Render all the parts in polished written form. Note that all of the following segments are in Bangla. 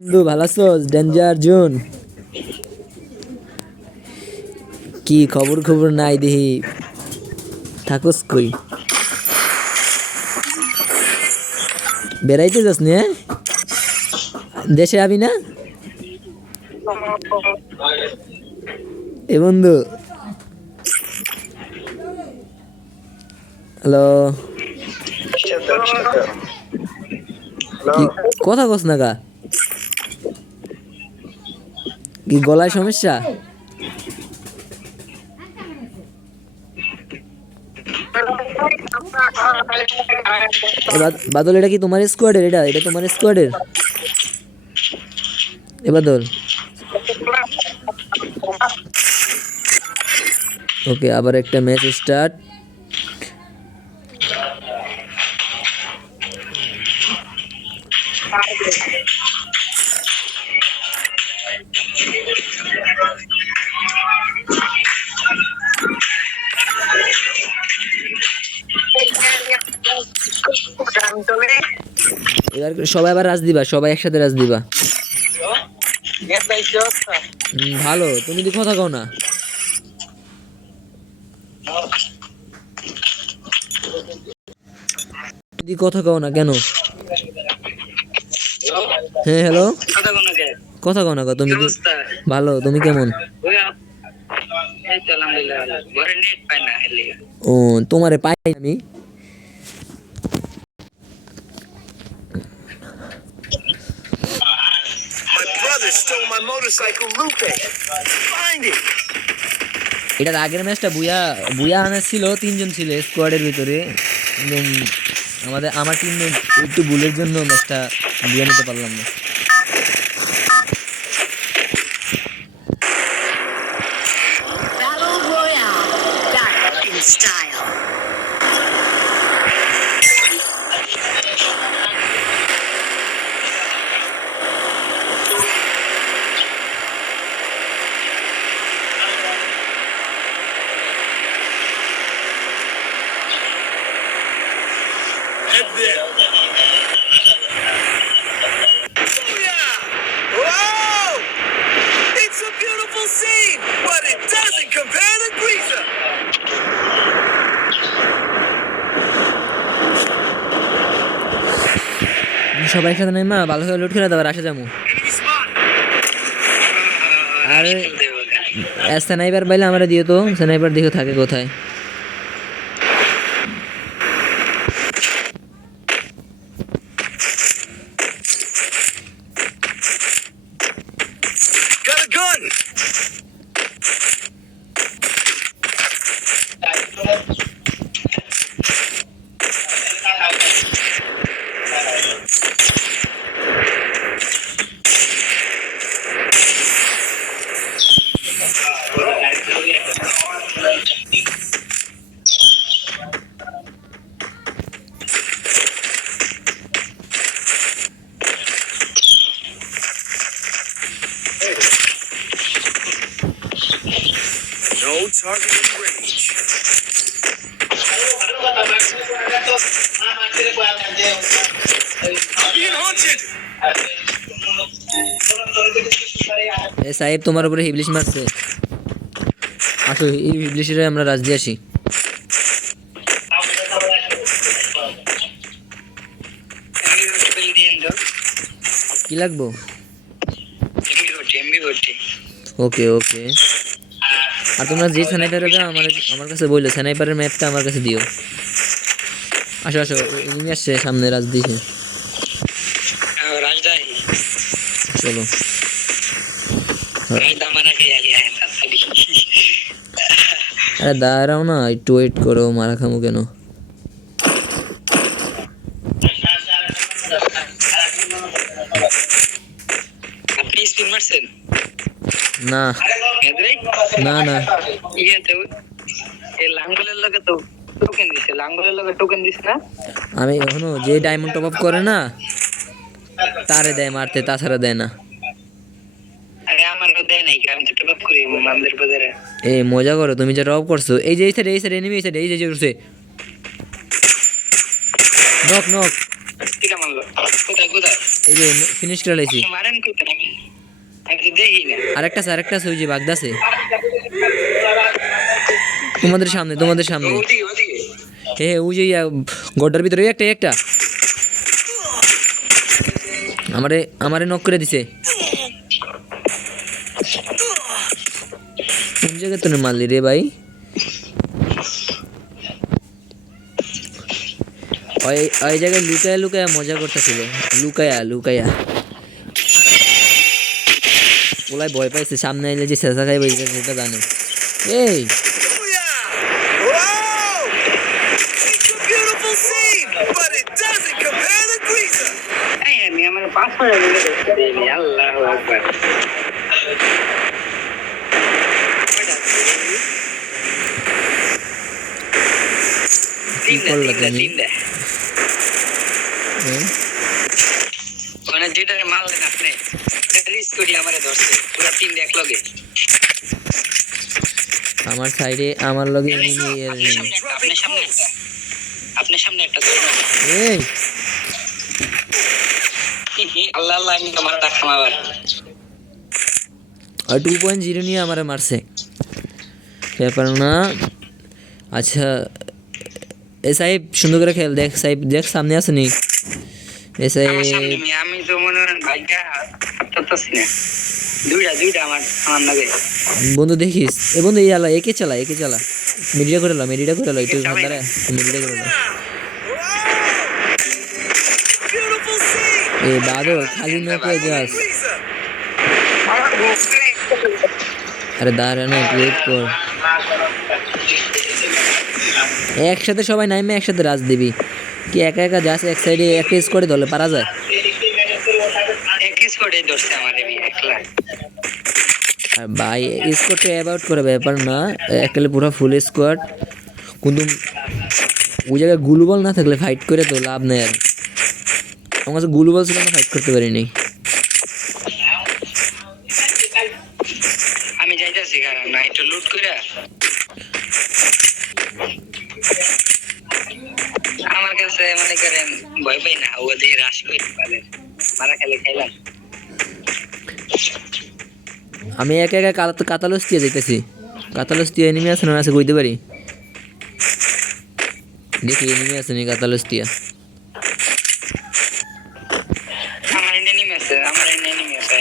বন্ধু ভালো আছো? ডেঞ্জার জোন কি খবর খবর নাই দেখি থাকস কই? বেড়াইতে যাস নি? দেশে আবি না? এ বন্ধু, হ্যালো, কি কথা কস না গা? কি গলায় সমস্যা? বাদল, এটা কি তোমার স্কোয়াডের? এটা এটা তোমার স্কোয়াডের? এ বাদল, ওকে, আবার একটা ম্যাচ স্টার্ট। এবার সবাই আবার রাজ দিবা, সবাই একসাথে রাজ দিবা। ভালো, তুমি দি কথা কও না। দি কথা কও না কেন? হ্যাঁ হ্যালো, কথা কও না গো তুমি? ভালো, তুমি কেমন? ও, তোমারে পাই আমি। এটার আগের ম্যাচটা বুয়া বুয়া আনা ছিল, তিনজন ছিল স্কোয়াডের ভিতরে। আমার টিমে একটু ভুলের জন্য ম্যাচটা বুয়া নিতে পারলাম না। সবাই একসাথে নেই মা, ভালো করে লুট করে দেওয়ার আসে যাবো। আরে স্নাইপার পাইলে আমরা দিও তো, স্নাইপার দেখে থাকে কোথায়। সাহেব তোমার উপরে হিবলিশ মারছে। আসো, এই হিবলিশের আমরা রাজ দিয়ে আসি। কি লাগবো? ওকে ওকে। আর তোমরা যে স্নাইপারে দাও আমার কাছে বললো, স্নাইপারের ম্যাপটা আমার কাছে দিও। আসো আসো, এনিমি আসছে সামনে, রাজ দিছে। চলো, আরে দাঁড়াও না, একটু ওয়েট করো, মারা খামু কেন? না না না, আমি এখনো যে ডায়মন্ড টপ আপ করে না তারে দেয় মারতে, তাছাড়া দেয় না। এই মজা করো, তুমি যে টপ করছো। এই যে এই সাইড এনিমি, এই সাইড, এই যে উঠছে। Knock knock. কোথায় কোথায় এই যে ফিনিশ করে লাইছি। মারেন কোথায় আমি আমি দেখি না আরেকটা আছে ওই যে বাগদাছে তোমাদের সামনে ওদিকে ওদিকে হে ওই যে গড্ডার ভিতরে ওই একটা আমারে নক করে দিছে। কোন জায়গায় তো মারলি রে ভাই? ওই জায়গায় লুকায়া মজা করতেছিল। লুকায়া ওলাই ভয় পাইছে, সামনে আইলে যে চেঁচা খাইবে সেটা জানে। এই আমি আমার পাসওয়ার্ড আমি আল্লাহু আকবার কি করলা তুমি? মানে যেটা মারলেন আপনি রিস্ক করি আমারে ধরছে পুরো টিম এক লগে আমার সাইডে আমার লগে আপনার সামনে একটা ধরে এই আল্লাহ আল্লাহ আমি তোমার রাখলাম আবার আর 2.0 নিয়ে আমারে মারছে ব্যাপার না। আচ্ছা এ সাহেব সুন্দর করে খেল, দেখ সাহেব দেখ সামনে আছে নি এ সাহেব। আমি তো মনে হয় ভাগ্যা করতেছি না দুইটা আমার লাগে বন্ধু দেখিস এ বন্ধু এই আলা একে চালা মিডিয়া করে লো একটু ধারে মিডিয়া করে লো। এ বাদল খালি নকে যাস। আরে দাঁড়া না ওয়েট কর, একসাথে সবাই নামে একসাথে রাজ দিবি কি? একা একা যাস এক সাইডে একটা স্কোয়াডে ধরলে পারা যায়? আর ভাই স্কোয়াডটা অ্যাবাউট করে ব্যাপার না, এককালে পুরো ফুল স্কোয়াড কিন্তু ওই জায়গায় গুলবল না থাকলে ফাইট করে তো লাভ নেই। আর আমার কাছে গুলবল ছিল না, ফাইট করতে পারিনি। আমি যাইতাছি কারণ না একটু লুট করে আমার কাছে মনে করেন ভয় পাই না, ওদের রাশ করে পালে মারা খেলে খাইলাম। আমি একা একা কাতালস দিয়ে যাইতেছি। কাতালস দিয়ে এনিমি আছে না আছে কইতে পারি? দেখি এনিমি আছে নি কাতালস দিয়া। আমার এনিমি আছে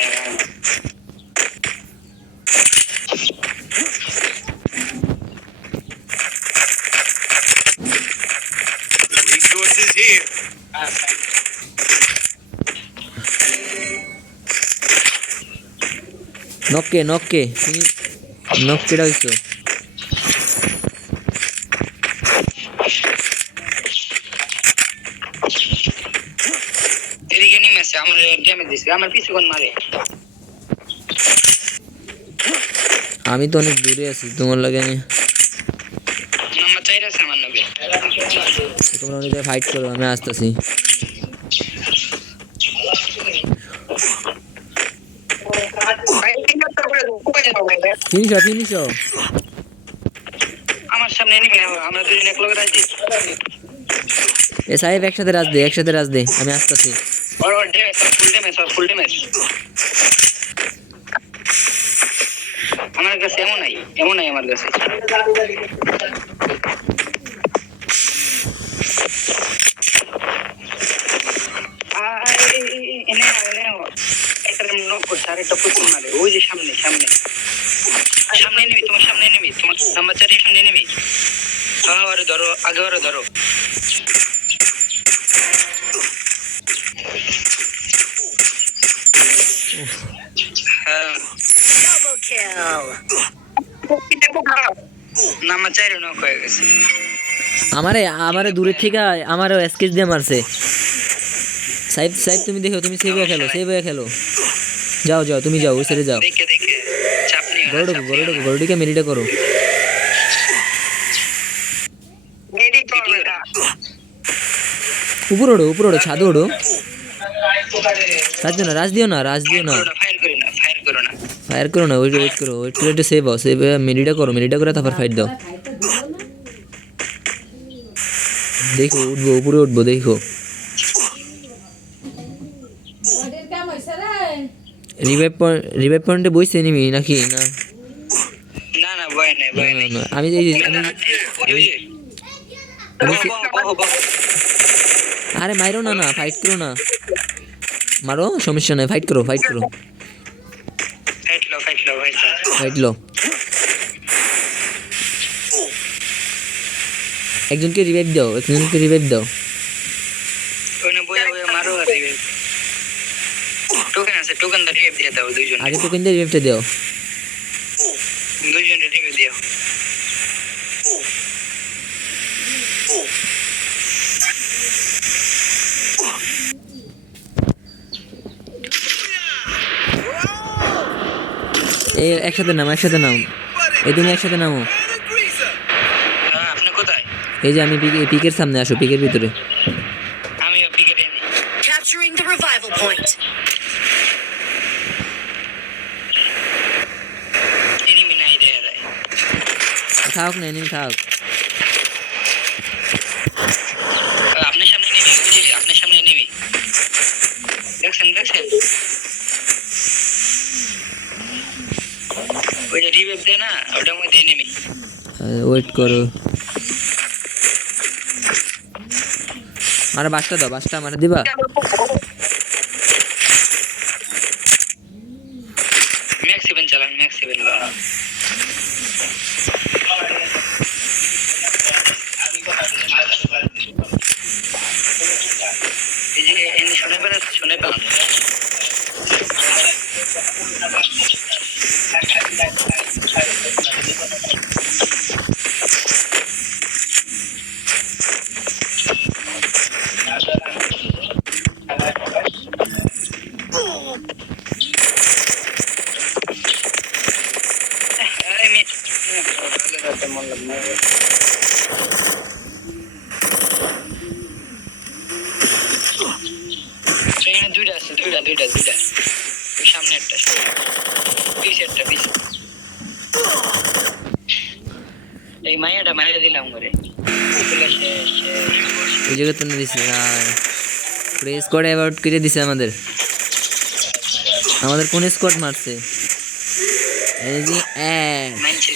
resources here. নককে হইছো। এদিকে নিমে আছে, আমার ড্যামেজ দিছে, আমার পিছু কোন মারে। আমি তো অনেক দূরে আছি তোমার লাগে। নাম্বার 4 আছে আমার লগে। তোমরা অনেক ফাইট করো, আমি আসতেছি। ফিনিশ আমার সামনে এনিমি, আমরা দুজন এক লগে রাজি। এ সাহেব একসাথে রাজ দে আমি আসতেছি। ওর ড্যামেজ ফুল ড্যামেজ আমার কাছে এমন নাই আমার কাছে। ওই যে সামনে নিবি, তোমার সামনে নিবি, তোমার নাম্বার 4 সামনে নিবি। আরে ধরো, আগে ধরো। নাম্বার 4 নক হয়ে গেছে। আমারে দূরে থেকে আমারও স্কেচ দিয়ে মারছে। সাইব তুমি দেখো, তুমি সেভ হয়ে খেলো। যাও তুমি যাও, ওই সাইডে যাও। দেখে চাপ নিও। গরুডিকে মেরিটা করো। উপর ওড়ো ছাদে ওড়ো। রাজ দিও না ফায়ার করো না ওয়েট করো একটু সেভ মেরিটা করে তারপর ফাইট দাও। দেখো উপরে উঠবো দেখো। রিভাইভ পয়েন্টে বইছে এনিমি নাকি না? না না ভয় নাই ভয় নাই না, আমি এই যে- আমি আরে মাইরো না, ফাইট করো না, মারো সমস্যা নাই, ফাইট করো ফাইট লো ফাইট লো। একজনকে রিভাইভ দাও, ওনে বইয়া বইয়া মারো আর টোকেন আছে টোকেন দা রিভাইভ দিয়ে দাও দুইজন আগে তো কিন্তু রিভাইভটা দাও। দুইজন রিভাইভ দিও এই একসাথে নাম, এই তুমি একসাথে নামো। আপনি কোথায় এই যে আমি পিকের সামনে আসো, পিকের ভিতরে। আমিও পিকে দেই Capturing the revival point. Enemy নাই দেয়া যায় থাক না, এনিমি থাক। আপনার সামনে এনিমি বুঝলি আপনার সামনে এনিমি দেখছেন ওই যে রিভাইভ দেয় না ওটার মধ্যে এনিমি ওয়েট করো, আরে বাসটা দাও, বাসটা আমার দিবা। ম্যাক্স 7 চালান ম্যাক্স 7 এই যে এনে শুনে পেলাম ট্রেনে দুইটা আছে দুইটা ওই সামনে একটা পিছে একটা এই মাইয়াটা মাইয়া দিলাম করে ওই জায়গায় তো দিছে, পুরো স্কোয়াড অ্যাবাউট করে দিছে আমাদের কোন স্কোয়াড মারছে? এই যে মাইনছে